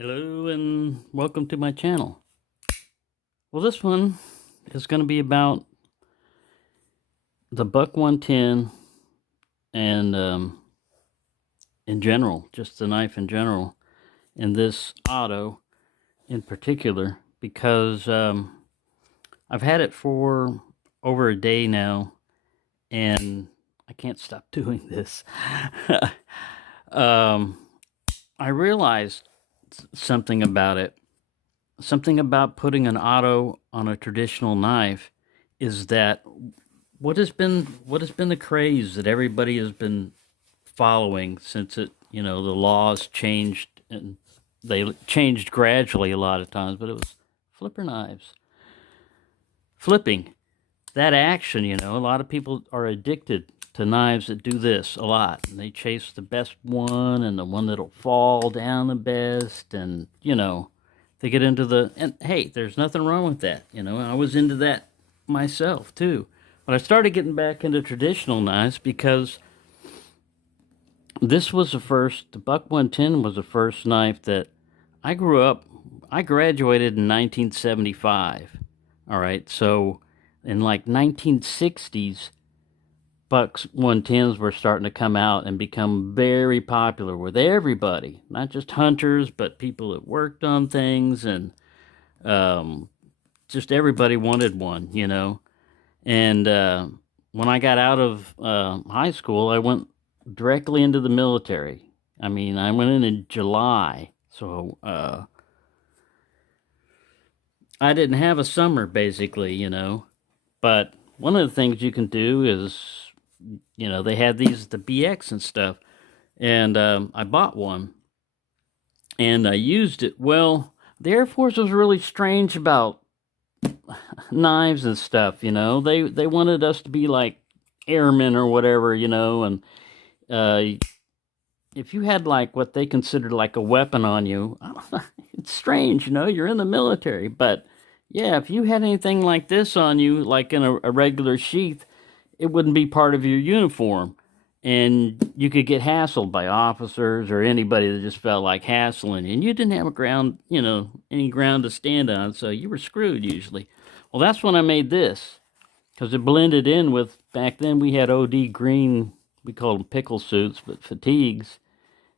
Hello and welcome to my channel. Well, this one is going to be about the Buck 110 and in general, just the knife in general, and this auto in particular, because I've had it for over a day now and I can't stop doing this. I realized something about it. Something about putting an auto on a traditional knife is that what has been the craze that everybody has been following since the laws changed, and they changed gradually a lot of times, but it was flipper knives. Flipping, that action, a lot of people are addicted to knives that do this a lot, and they chase the best one and the one that'll fall down the best, and they get into and hey, there's nothing wrong with that. I was into that myself too, but I started getting back into traditional knives because the Buck 110 was the first knife that I graduated in 1975. All right, so in like 1960s, Bucks 110s were starting to come out and become very popular with everybody, not just hunters, but people that worked on things, and just everybody wanted one. And when I got out of high school, I went directly into the military. I mean, I went in July, so I didn't have a summer basically. But one of the things you can do is, they had the BX and stuff, and I bought one, and I used it. Well, the Air Force was really strange about knives and stuff. They wanted us to be like airmen or whatever, and if you had like what they considered like a weapon on you, it's strange, you're in the military, but yeah, if you had anything like this on you, like in a regular sheath, it wouldn't be part of your uniform, and you could get hassled by officers or anybody that just felt like hassling you, and you didn't have any ground to stand on, so you were screwed usually. Well, that's when I made this, because it blended in with, back then we had OD green, we called them pickle suits, but fatigues,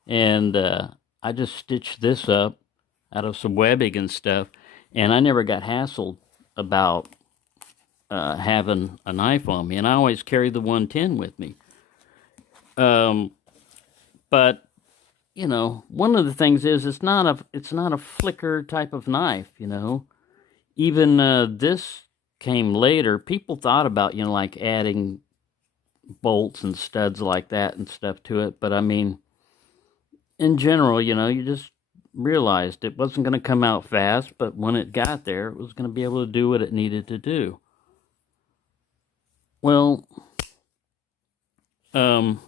and I just stitched this up out of some webbing and stuff, and I never got hassled about having a knife on me, and I always carried the 110 with me. But one of the things is it's not a flicker type of knife. Even this came later. People thought about like adding bolts and studs like that and stuff to it, but I mean, in general, you just realized it wasn't going to come out fast, but when it got there, it was going to be able to do what it needed to do. Well, one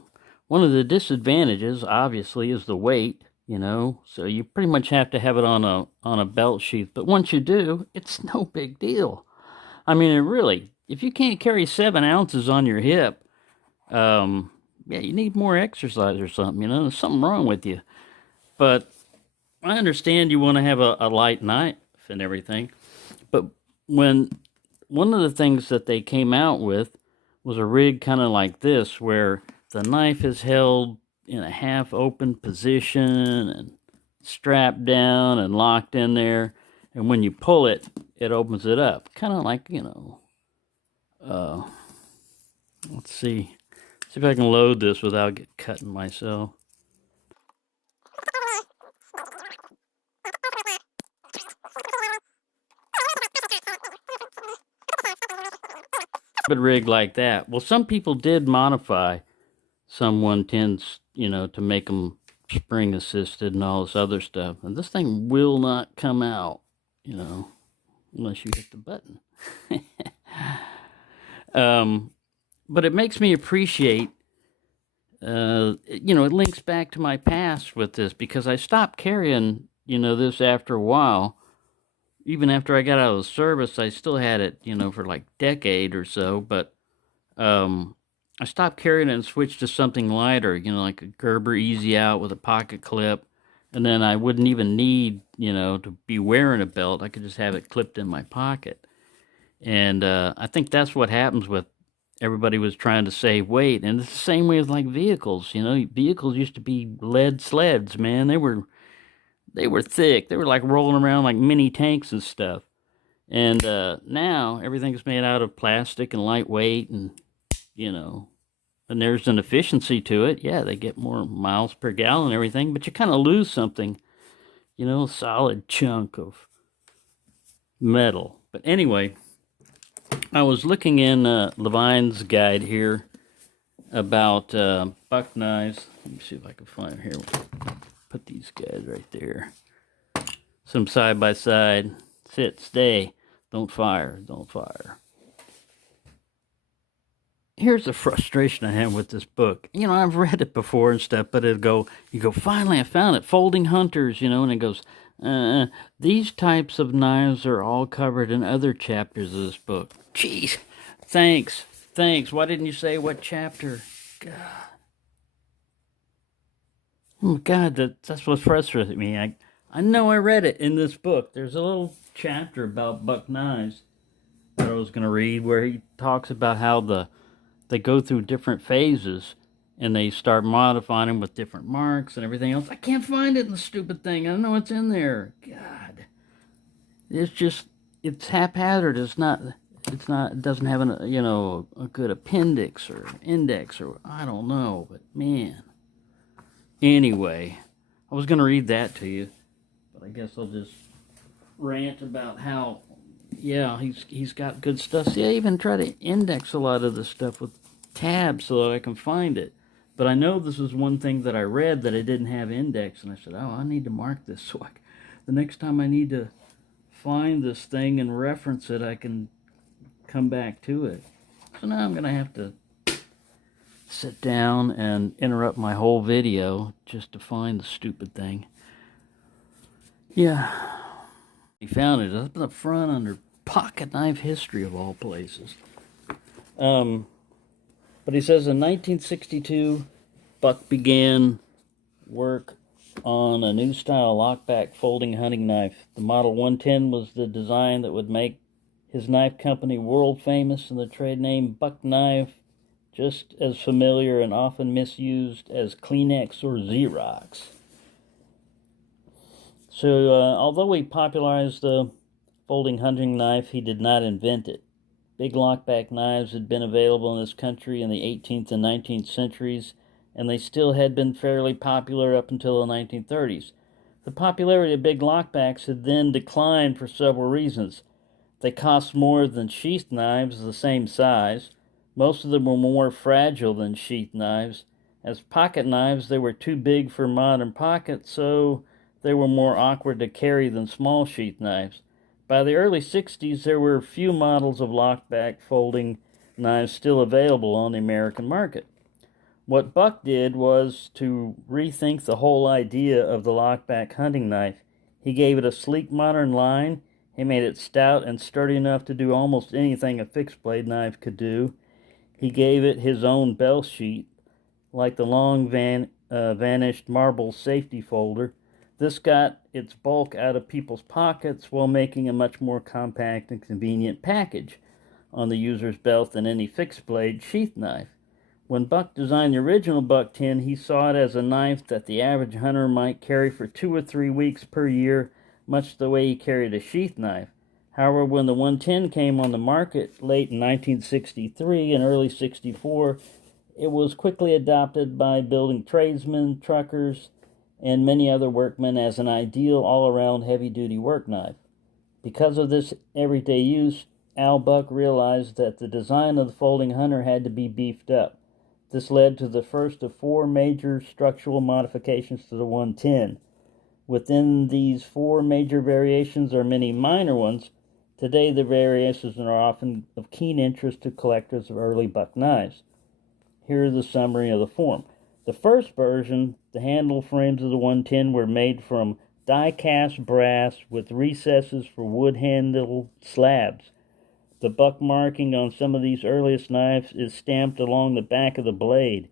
of the disadvantages, obviously, is the weight, so you pretty much have to have it on a belt sheath, but once you do, it's no big deal. I mean, if you can't carry 7 ounces on your hip, yeah, you need more exercise or something, there's something wrong with you. But I understand you want to have a light knife and everything, but one of the things that they came out with was a rig kind of like this, where the knife is held in a half open position and strapped down and locked in there, and when you pull it, it opens it up, kind of like, let's see if I can load this without cutting myself. But rig like that. Well, some people did modify some 110s, to make them spring assisted and all this other stuff. And this thing will not come out, unless you hit the button. But it makes me appreciate, it links back to my past with this, because I stopped carrying, this after a while. Even after I got out of the service, I still had it, for like a decade or so, but I stopped carrying it and switched to something lighter, like a Gerber Easy Out with a pocket clip, And then I wouldn't even need, to be wearing a belt. I could just have it clipped in my pocket. And I think that's what happens with everybody was trying to save weight. And it's the same way with like vehicles. Vehicles used to be lead sleds, man. They were thick. They were like rolling around like mini tanks and stuff. And now everything's made out of plastic and lightweight, and you know, and there's an efficiency to it. Yeah, they get more miles per gallon and everything, but you kind of lose something, a solid chunk of metal. But anyway, I was looking in Levine's guide here about buck knives. Let me see if I can find them here. Put these guys right there. Some side by side. Sit, stay. Don't fire. Don't fire. Here's the frustration I have with this book. I've read it before and stuff, but you go, finally, I found it. Folding Hunters, and it goes, these types of knives are all covered in other chapters of this book. Jeez, thanks. Why didn't you say what chapter? God. Oh, God, that's what frustrated me. I know I read it in this book. There's a little chapter about buck knives that I was going to read where he talks about how they go through different phases and they start modifying them with different marks and everything else. I can't find it in the stupid thing. I don't know what's in there. God. It's haphazard. It doesn't have a good appendix or index or I don't know, but man. Anyway, I was going to read that to you, but I guess I'll just rant about how, yeah, he's got good stuff. See, I even try to index a lot of this stuff with tabs so that I can find it. But I know this is one thing that I read that I didn't have index, and I said, oh, I need to mark this so the next time I need to find this thing and reference it, I can come back to it. So now I'm going to have to sit down and interrupt my whole video just to find the stupid thing. Yeah. He found it up in the front under pocket knife history of all places. But he says in 1962, Buck began work on a new style lockback folding hunting knife. The Model 110 was the design that would make his knife company world famous, and the trade name Buck Knife just as familiar and often misused as Kleenex or Xerox. So, although he popularized the folding hunting knife, he did not invent it. Big lockback knives had been available in this country in the 18th and 19th centuries, and they still had been fairly popular up until the 1930s. The popularity of big lockbacks had then declined for several reasons. They cost more than sheath knives of the same size. Most of them were more fragile than sheath knives. As pocket knives, they were too big for modern pockets, so they were more awkward to carry than small sheath knives. By the early 60s, there were few models of lockback folding knives still available on the American market. What Buck did was to rethink the whole idea of the lockback hunting knife. He gave it a sleek modern line. He made it stout and sturdy enough to do almost anything a fixed blade knife could do. He gave it his own bell sheet, like the long vanished marble safety folder. This got its bulk out of people's pockets while making a much more compact and convenient package on the user's belt than any fixed blade sheath knife. When Buck designed the original Buck 10, he saw it as a knife that the average hunter might carry for 2 or 3 weeks per year, much the way he carried a sheath knife. However, when the 110 came on the market late in 1963 and early 64, it was quickly adopted by building tradesmen, truckers, and many other workmen as an ideal all-around heavy-duty work knife. Because of this everyday use, Al Buck realized that the design of the folding hunter had to be beefed up. This led to the first of 4 major structural modifications to the 110. Within these 4 major variations are many minor ones. Today, the variations are often of keen interest to collectors of early Buck knives. Here is the summary of the form. The first version, the handle frames of the 110 were made from die-cast brass with recesses for wood handle slabs. The Buck marking on some of these earliest knives is stamped along the back of the blade.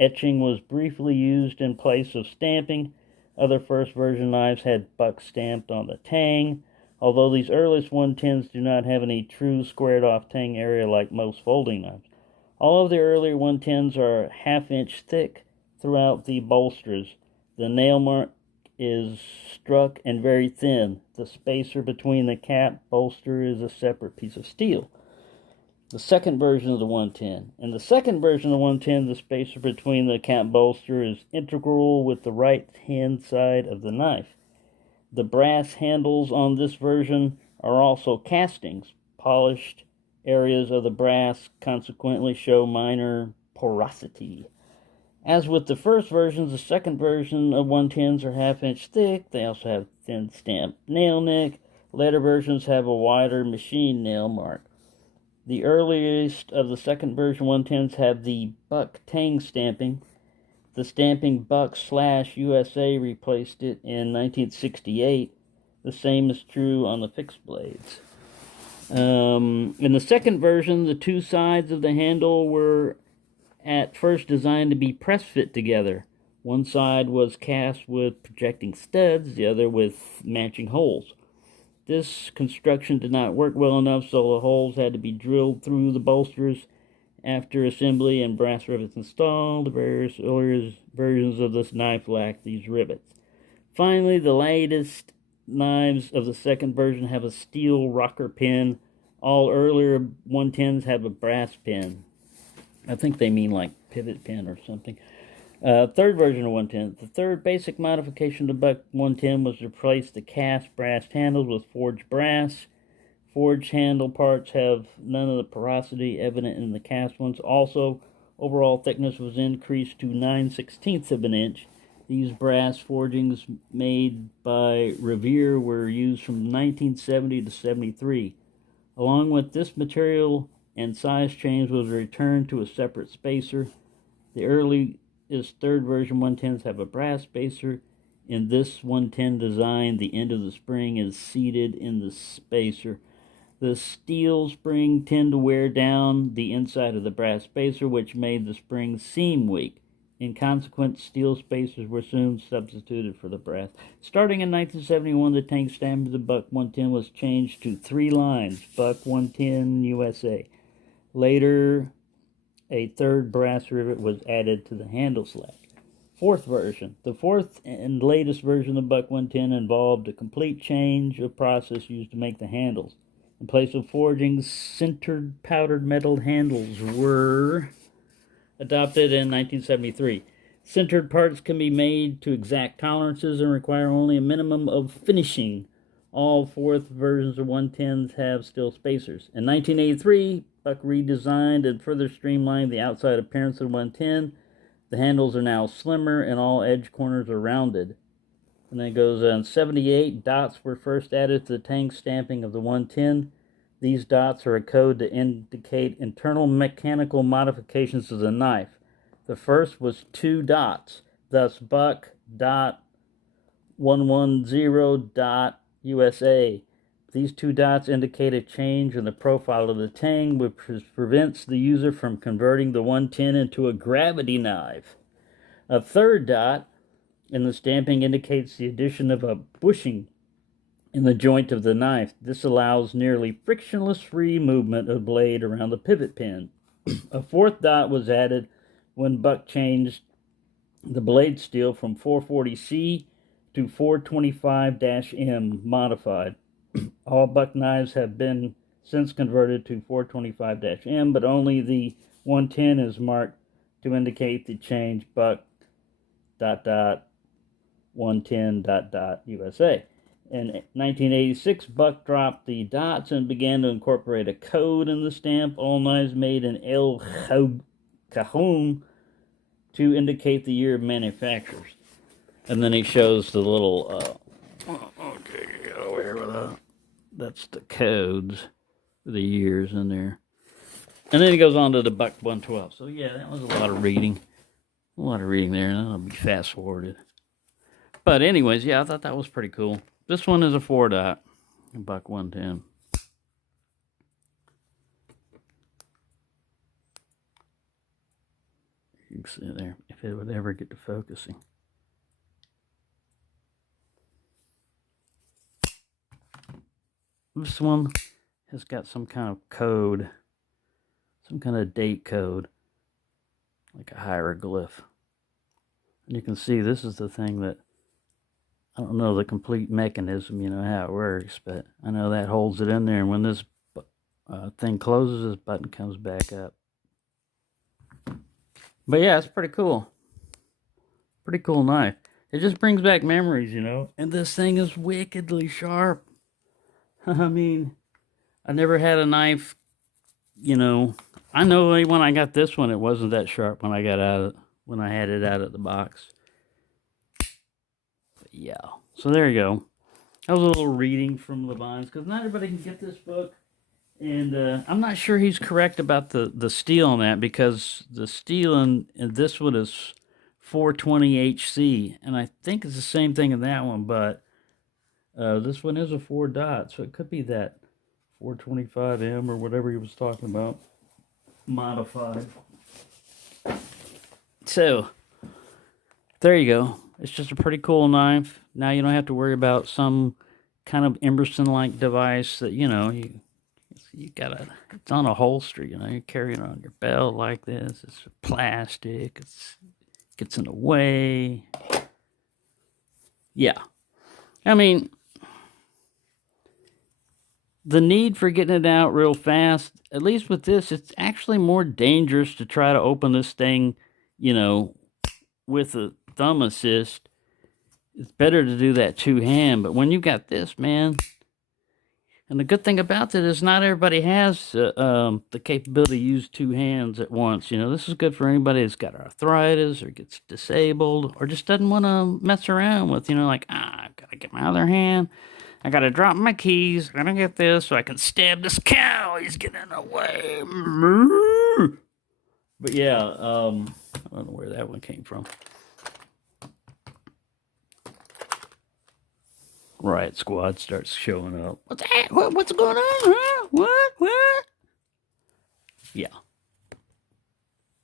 Etching was briefly used in place of stamping, Other first version knives had buck stamped on the tang, although these earliest 110s do not have any true squared off tang area like most folding knives. All of the earlier 110s are ½ inch thick throughout the bolsters. The nail mark is struck and very thin. The spacer between the cap bolster is a separate piece of steel. The second version of the 110. In the second version of the 110, the spacer between the cap bolster is integral with the right hand side of the knife. The brass handles on this version are also castings. Polished areas of the brass consequently show minor porosity. As with the first versions, the second version of 110s are ½ inch thick. They also have thin stamped nail nick. Later versions have a wider machine nail mark. The earliest of the second version 110s have the buck tang stamping. The stamping buck/USA replaced it in 1968. The same is true on the fixed blades. In the second version, the two sides of the handle were at first designed to be press fit together. One side was cast with projecting studs, the other with matching holes. This construction did not work well enough, so the holes had to be drilled through the bolsters after assembly and brass rivets installed. The various earlier versions of this knife lacked these rivets. Finally, the latest knives of the second version have a steel rocker pin. All earlier 110s have a brass pin. I think they mean like pivot pin or something. Third version of 110. The third basic modification of the Buck 110 was to replace the cast brass handles with forged brass. Forged handle parts have none of the porosity evident in the cast ones. Also, overall thickness was increased to 9/16 of an inch. These brass forgings made by Revere were used from 1970 to 73. Along with this material and size change was a return to a separate spacer. The earliest third version 110s have a brass spacer. In this 110 design, the end of the spring is seated in the spacer. The steel springs tend to wear down the inside of the brass spacer, which made the spring seem weak. In consequence, steel spacers were soon substituted for the brass. Starting in 1971, the tank stamp of the Buck 110 was changed to 3 lines, Buck 110 USA. Later, a third brass rivet was added to the handle slack. Fourth version. The fourth and latest version of Buck 110 involved a complete change of process used to make the handles. In place of forgings, sintered powdered metal handles were adopted in 1973. Sintered parts can be made to exact tolerances and require only a minimum of finishing. All fourth versions of 110s have steel spacers. In 1983, Buck redesigned and further streamlined the outside appearance of the 110. The handles are now slimmer and all edge corners are rounded. And then it goes on 78, dots were first added to the tank stamping of the 110. These dots are a code to indicate internal mechanical modifications of the knife. The first was 2 dots, thus Buck dot 110 dot USA. These 2 dots indicate a change in the profile of the tang, which prevents the user from converting the 110 into a gravity knife. A third dot in the stamping indicates the addition of a bushing in the joint of the knife. This allows nearly frictionless free movement of the blade around the pivot pin. A fourth dot was added when Buck changed the blade steel from 440C to 425-M modified. All Buck knives have been since converted to 425-M, but only the 110 is marked to indicate the change Buck ... 110 ... USA. In 1986, Buck dropped the dots and began to incorporate a code in the stamp. All knives made in El Cajon to indicate the year of manufacturers. And then he shows the little, okay, get over here with that. That's the codes, the years in there. And then he goes on to the Buck 112. So yeah, that was a lot of reading. A lot of reading there, and that'll be fast forwarded. But anyways, yeah, I thought that was pretty cool. This one is a 4 dot, Buck 110. You can see there, if it would ever get to focusing. This one has got some kind of code, some kind of date code, like a hieroglyph. And you can see this is the thing that, I don't know the complete mechanism, how it works, but I know that holds it in there. And when this thing closes, this button comes back up. But yeah, it's pretty cool. Pretty cool knife. It just brings back memories, And this thing is wickedly sharp. I mean, I never had a knife, I know when I got this one, it wasn't that sharp when I had it out of the box. But yeah. So there you go. That was a little reading from Levine's, because not everybody can get this book. And I'm not sure he's correct about the steel on that, because the steel in this one is 420 HC, and I think it's the same thing in that one, but this one is a 4 dot, so it could be that 425M or whatever he was talking about, modified. So, there you go. It's just a pretty cool knife. Now you don't have to worry about some kind of Emerson-like device that, you gotta, it's on a holster, you carry it on your belt like this. It's plastic, gets in the way. Yeah. I mean, the need for getting it out real fast, at least with this, it's actually more dangerous to try to open this thing, with a thumb assist. It's better to do that two-hand, but when you got this, man, and the good thing about it is not everybody has the capability to use two hands at once. This is good for anybody that's got arthritis or gets disabled or just doesn't want to mess around with, like, I've got to get my other hand. I got to drop my keys. I got to get this so I can stab this cow. He's getting in the way. But yeah, I don't know where that one came from. Riot Squad starts showing up. What's that? What's going on? Huh? What? Yeah.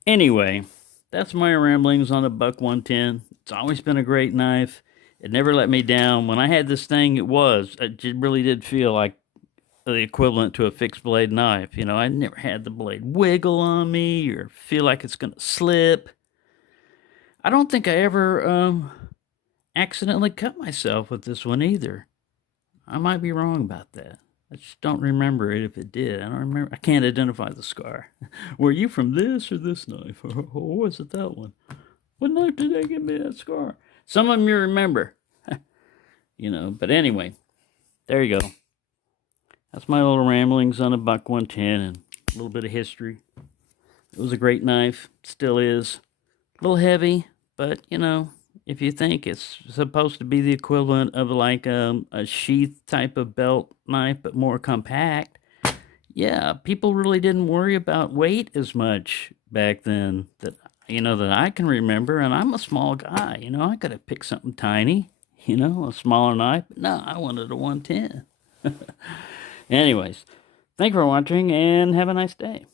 Anyway, that's my ramblings on the Buck 110. It's always been a great knife. It never let me down. When I had this thing, it really did feel like the equivalent to a fixed blade knife. I never had the blade wiggle on me or feel like it's going to slip. I don't think I ever accidentally cut myself with this one either. I might be wrong about that. I just don't remember it if it did. I don't remember. I can't identify the scar. Were you from this or this knife? Or was it that one? What knife did they give me that scar? Some of them you remember. But anyway, there you go. That's my little ramblings on a Buck 110 and a little bit of history. It was a great knife. Still is. A little heavy, but, if you think it's supposed to be the equivalent of like a sheath type of belt knife, but more compact, yeah, people really didn't worry about weight as much back then that I can remember. And I'm a small guy, I could have picked something tiny, a smaller knife. But no, I wanted a 110. Anyways, thank you for watching and have a nice day.